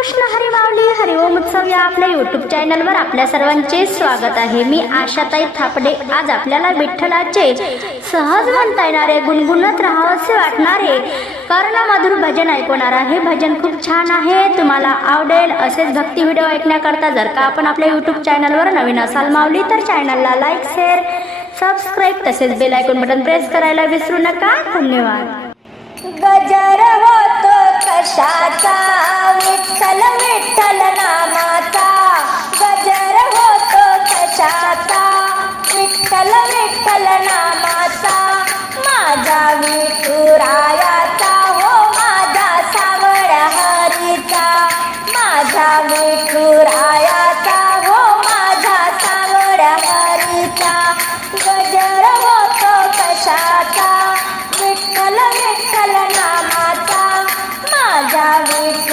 कृष्ण हरी हरिओम उत्सव या आपल्या युट्यूब चॅनलवर आपल्या सर्वांचे स्वागत आहे. मी आशाताई थापडे. आज आपल्याला विठ्ठलाचे सहज म्हणता येणारे गुणगुणत राहावसे वाटणारे कर्णमधुर भजन ऐकवणार आहे. भजन खूप छान आहे. तुम्हाला आवडेल असेच भक्ती व्हिडिओ ऐकण्याकरता जर का आपण आपल्या युट्यूब चॅनलवर नवीन असाल मावली तर चॅनलला लाईक शेअर सबस्क्राईब तसेच बेल आयकॉन बटन प्रेस करायला विसरू नका. धन्यवाद. गजर होतो कशाचा? विठ्ठल विठ्ठल नामाचा. गजर होतो कशाचा विठ्ठल विठ्ठल नामाचा. माझा विठुरायाचा. हो माझा सावळ हरीचा. माझा विठुरायाचा. हो माझा सावळ हरीचा. गजर होतो कशाचा? विठ्ठल विठ्ठल नामाचा. माझा विठुरायाचा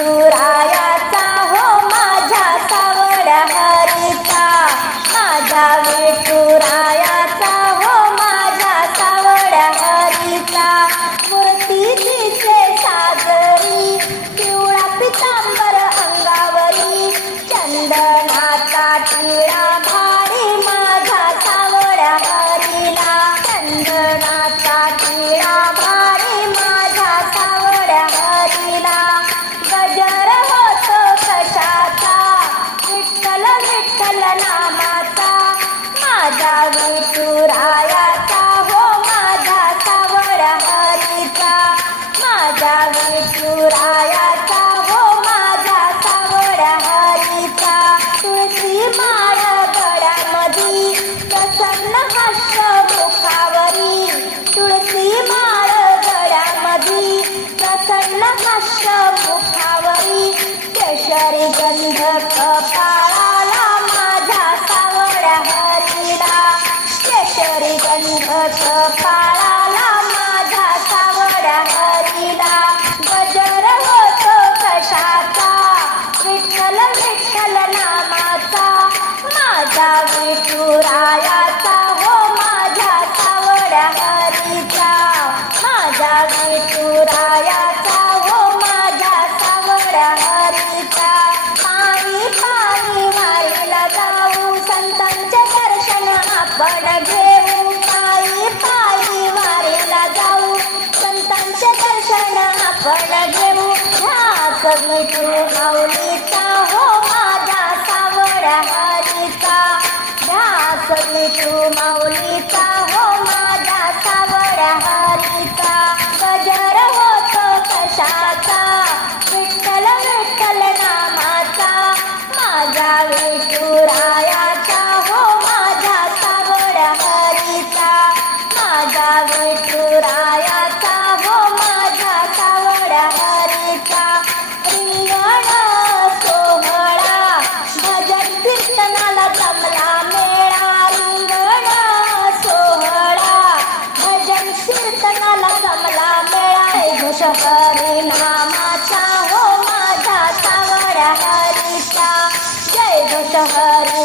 विठुरायाचा हो माझा सावड्या हरीचा माझा विठुरायाचा हो माझा सावड्या हरीचा तुळशी माळ गळ्यामधी प्रसन्न हास्य मुखावरी. तुळशी माळ गळ्यामधी प्रसन्न हास्य मुखावरी. केशरी गंध गंध कपाळाला आपण घेऊ ह्याच विठू माऊलीचा हो माझा सावड्या हरीचा ध्यास विठू माऊलीचा नामाचा हो माझा सावड्या हरीचा जय घोष हरी